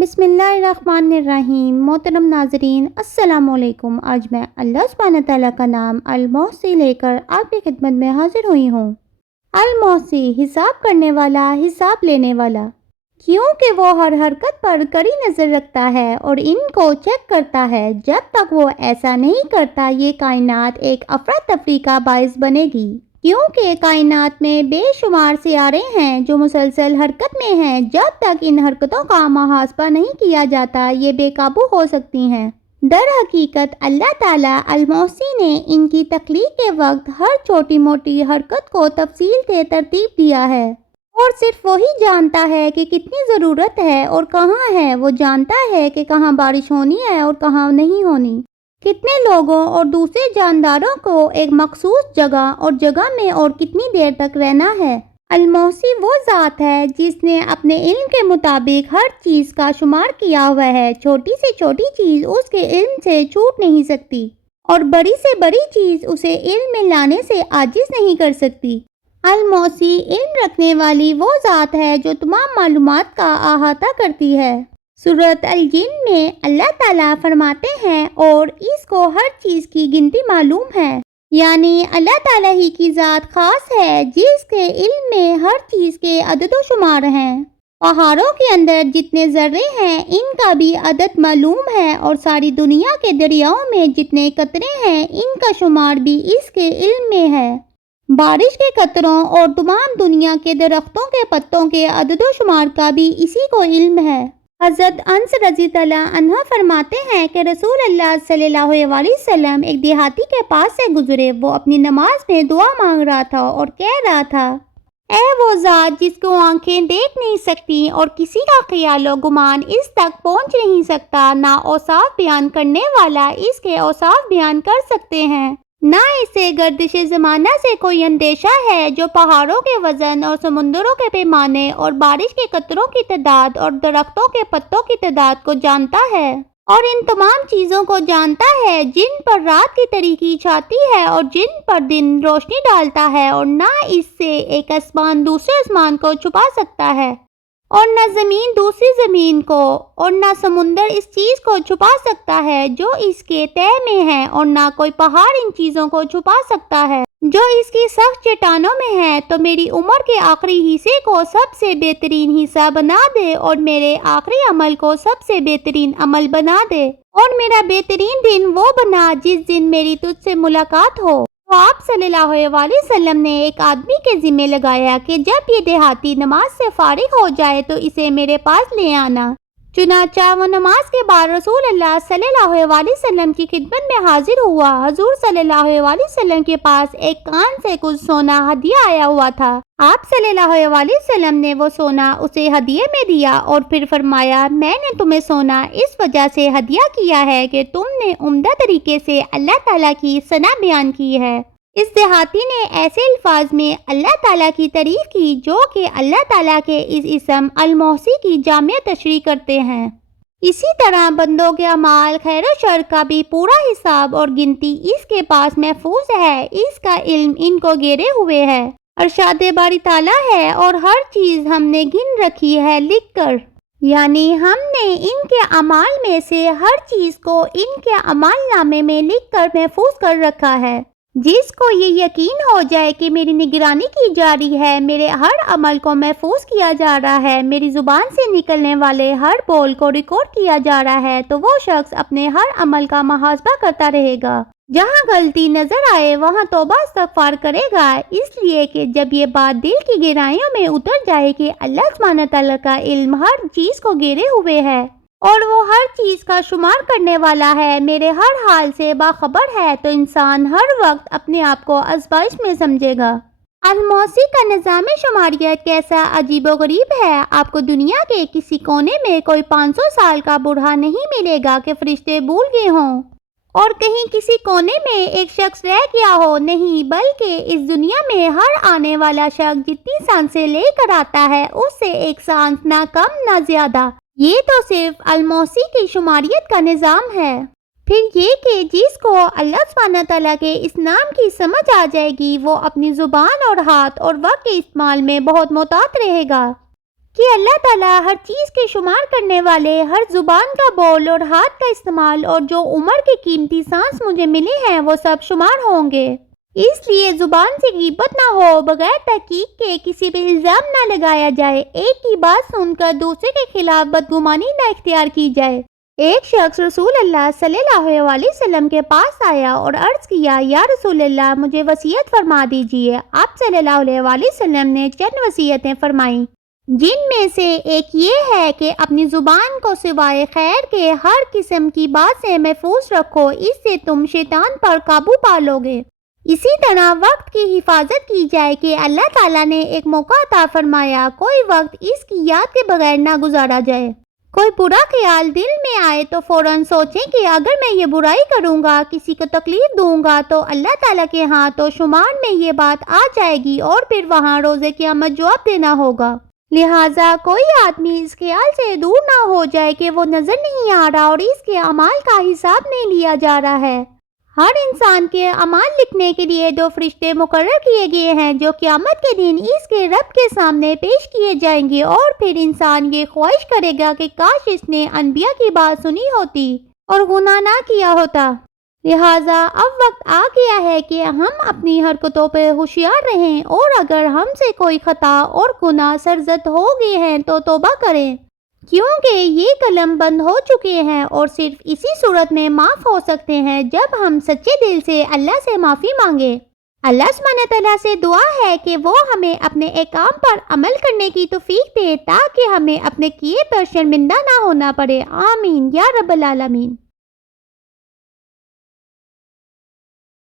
بسم اللہ الرحمن الرحیم۔ محترم ناظرین السلام علیکم۔ آج میں اللہ سبحانہ تعالیٰ کا نام المحصی لے کر آپ کی خدمت میں حاضر ہوئی ہوں۔ المحصی، حساب کرنے والا، حساب لینے والا، کیونکہ وہ ہر حرکت پر کڑی نظر رکھتا ہے اور ان کو چیک کرتا ہے۔ جب تک وہ ایسا نہیں کرتا یہ کائنات ایک افراتفری کا باعث بنے گی، کیونکہ کائنات میں بے شمار سیارے ہیں جو مسلسل حرکت میں ہیں۔ جب تک ان حرکتوں کا محاسبہ نہیں کیا جاتا یہ بے قابو ہو سکتی ہیں۔ در حقیقت اللہ تعالیٰ المحصی نے ان کی تخلیق کے وقت ہر چھوٹی موٹی حرکت کو تفصیل سے ترتیب دیا ہے، اور صرف وہی جانتا ہے کہ کتنی ضرورت ہے اور کہاں ہے۔ وہ جانتا ہے کہ کہاں بارش ہونی ہے اور کہاں نہیں ہونی، کتنے لوگوں اور دوسرے جانداروں کو ایک مخصوص جگہ میں اور کتنی دیر تک رہنا ہے۔ المحصی وہ ذات ہے جس نے اپنے علم کے مطابق ہر چیز کا شمار کیا ہوا ہے۔ چھوٹی سے چھوٹی چیز اس کے علم سے چھوٹ نہیں سکتی، اور بڑی سے بڑی چیز اسے علم میں لانے سے عاجز نہیں کر سکتی۔ المحصی علم رکھنے والی وہ ذات ہے جو تمام معلومات کا احاطہ کرتی ہے۔ سورۃ الجن میں اللہ تعالیٰ فرماتے ہیں اور اس کو ہر چیز کی گنتی معلوم ہے، یعنی اللہ تعالیٰ ہی کی ذات خاص ہے جس کے علم میں ہر چیز کے عدد و شمار ہیں۔ پہاڑوں کے اندر جتنے ذرے ہیں ان کا بھی عدد معلوم ہے، اور ساری دنیا کے دریاؤں میں جتنے قطرے ہیں ان کا شمار بھی اس کے علم میں ہے۔ بارش کے قطروں اور تمام دنیا کے درختوں کے پتوں کے عدد و شمار کا بھی اسی کو علم ہے۔ حضرت انس رضی اللہ عنہ فرماتے ہیں کہ رسول اللہ صلی اللہ علیہ وسلم ایک دیہاتی کے پاس سے گزرے۔ وہ اپنی نماز میں دعا مانگ رہا تھا اور کہہ رہا تھا، اے وہ ذات جس کو آنکھیں دیکھ نہیں سکتی اور کسی کا خیال و گمان اس تک پہنچ نہیں سکتا، نہ اوصاف بیان کرنے والا اس کے اوصاف بیان کر سکتے ہیں، نہ اسے گردش زمانہ سے کوئی اندیشہ ہے، جو پہاڑوں کے وزن اور سمندروں کے پیمانے اور بارش کے قطروں کی تعداد اور درختوں کے پتوں کی تعداد کو جانتا ہے، اور ان تمام چیزوں کو جانتا ہے جن پر رات کی تاریکی چھاتی ہے اور جن پر دن روشنی ڈالتا ہے، اور نہ اس سے ایک آسمان دوسرے آسمان کو چھپا سکتا ہے، اور نہ زمین دوسری زمین کو، اور نہ سمندر اس چیز کو چھپا سکتا ہے جو اس کے تہہ میں ہے، اور نہ کوئی پہاڑ ان چیزوں کو چھپا سکتا ہے جو اس کی سخت چٹانوں میں ہے۔ تو میری عمر کے آخری حصے کو سب سے بہترین حصہ بنا دے، اور میرے آخری عمل کو سب سے بہترین عمل بنا دے، اور میرا بہترین دن وہ بنا جس دن میری تجھ سے ملاقات ہو۔ تو آپ صلی اللہ علیہ وسلم نے ایک آدمی کے ذمہ لگایا کہ جب یہ دیہاتی نماز سے فارغ ہو جائے تو اسے میرے پاس لے آنا۔ چنانچہ وہ نماز کے بعد رسول اللہ صلی اللہ علیہ وسلم کی خدمت میں حاضر ہوا۔ حضور صلی اللہ علیہ وسلم کے پاس ایک کان سے کچھ سونا ہدیہ آیا ہوا تھا۔ آپ صلی اللہ علیہ وسلم نے وہ سونا اسے ہدیے میں دیا اور پھر فرمایا، میں نے تمہیں سونا اس وجہ سے ہدیہ کیا ہے کہ تم نے عمدہ طریقے سے اللہ تعالیٰ کی ثنا بیان کی ہے۔ اس دیہاتی نے ایسے الفاظ میں اللہ تعالیٰ کی تعریف کی جو کہ اللہ تعالیٰ کے اس اسم المحصی کی جامع تشریح کرتے ہیں۔ اسی طرح بندوں کے اعمال خیر و شر کا بھی پورا حساب اور گنتی اس کے پاس محفوظ ہے۔ اس کا علم ان کو گھیرے ہوئے ہے، ارشاد باری تعالیٰ ہے، اور ہر چیز ہم نے گن رکھی ہے لکھ کر، یعنی ہم نے ان کے اعمال میں سے ہر چیز کو ان کے اعمال نامے میں لکھ کر محفوظ کر رکھا ہے۔ جس کو یہ یقین ہو جائے کہ میری نگرانی کی جا رہی ہے، میرے ہر عمل کو محفوظ کیا جا رہا ہے، میری زبان سے نکلنے والے ہر بول کو ریکارڈ کیا جا رہا ہے، تو وہ شخص اپنے ہر عمل کا محاسبہ کرتا رہے گا۔ جہاں غلطی نظر آئے وہاں توبہ استغفار کرے گا، اس لیے کہ جب یہ بات دل کی گہرائیوں میں اتر جائے کہ اللہ سبحانہ تعالیٰ کا علم ہر چیز کو گھیرے ہوئے ہے اور وہ ہر چیز کا شمار کرنے والا ہے، میرے ہر حال سے باخبر ہے، تو انسان ہر وقت اپنے آپ کو آزمائش میں سمجھے گا۔ المحصی کا نظام شماریت کیسا عجیب و غریب ہے۔ آپ کو دنیا کے کسی کونے میں کوئی 500 سال کا بوڑھا نہیں ملے گا کہ فرشتے بھول گئے ہوں، اور کہیں کسی کونے میں ایک شخص رہ گیا ہو، نہیں، بلکہ اس دنیا میں ہر آنے والا شخص جتنی سانسیں لے کر آتا ہے اس سے ایک سانس نہ کم نہ زیادہ۔ یہ تو صرف المحصی کی شماریت کا نظام ہے۔ پھر یہ کہ جس کو اللہ سبحانہ تعالیٰ کے اس نام کی سمجھ آ جائے گی وہ اپنی زبان اور ہاتھ اور وقت کے استعمال میں بہت محتاط رہے گا۔ کہ اللہ تعالیٰ ہر چیز کے شمار کرنے والے، ہر زبان کا بول اور ہاتھ کا استعمال اور جو عمر کے قیمتی سانس مجھے ملے ہیں وہ سب شمار ہوں گے۔ اس لیے زبان سے غیبت نہ ہو، بغیر تحقیق کے کسی پہ الزام نہ لگایا جائے، ایک کی بات سن کر دوسرے کے خلاف بدگمانی نہ اختیار کی جائے۔ ایک شخص رسول اللہ صلی اللہ علیہ وسلم کے پاس آیا اور عرض کیا، یا رسول اللہ مجھے وصیت فرما دیجئے۔ آپ صلی اللہ علیہ وسلم نے چند وصیتیں فرمائیں، جن میں سے ایک یہ ہے کہ اپنی زبان کو سوائے خیر کے ہر قسم کی بات سے محفوظ رکھو، اس سے تم شیطان پر قابو پا لو گے۔ اسی طرح وقت کی حفاظت کی جائے کہ اللہ تعالیٰ نے ایک موقع عطا فرمایا، کوئی وقت اس کی یاد کے بغیر نہ گزارا جائے۔ کوئی برا خیال دل میں آئے تو فوراً سوچیں کہ اگر میں یہ برائی کروں گا، کسی کو تکلیف دوں گا تو اللہ تعالیٰ کے ہاں تو شمار میں یہ بات آ جائے گی اور پھر وہاں روز قیامت جواب دینا ہوگا۔ لہٰذا کوئی آدمی اس خیال سے دور نہ ہو جائے کہ وہ نظر نہیں آ رہا اور اس کے اعمال کا حساب نہیں لیا جا رہا ہے۔ ہر انسان کے اعمال لکھنے کے لیے 2 فرشتے مقرر کیے گئے ہیں جو قیامت کے دن اس کے رب کے سامنے پیش کیے جائیں گے، اور پھر انسان یہ خواہش کرے گا کہ کاش اس نے انبیاء کی بات سنی ہوتی اور گناہ نہ کیا ہوتا۔ لہٰذا اب وقت آ گیا ہے کہ ہم اپنی حرکتوں پہ ہوشیار رہیں، اور اگر ہم سے کوئی خطا اور گناہ سرزد ہو گئے ہیں تو توبہ کریں، کیونکہ یہ قلم بند ہو چکے ہیں اور صرف اسی صورت میں معاف ہو سکتے ہیں جب ہم سچے دل سے اللہ سے معافی مانگیں۔ اللہ سبحانہ تعالیٰ سے دعا ہے کہ وہ ہمیں اپنے احکام پر عمل کرنے کی توفیق دے تاکہ ہمیں اپنے کیے پر شرمندہ نہ ہونا پڑے۔ آمین یا رب العالمین۔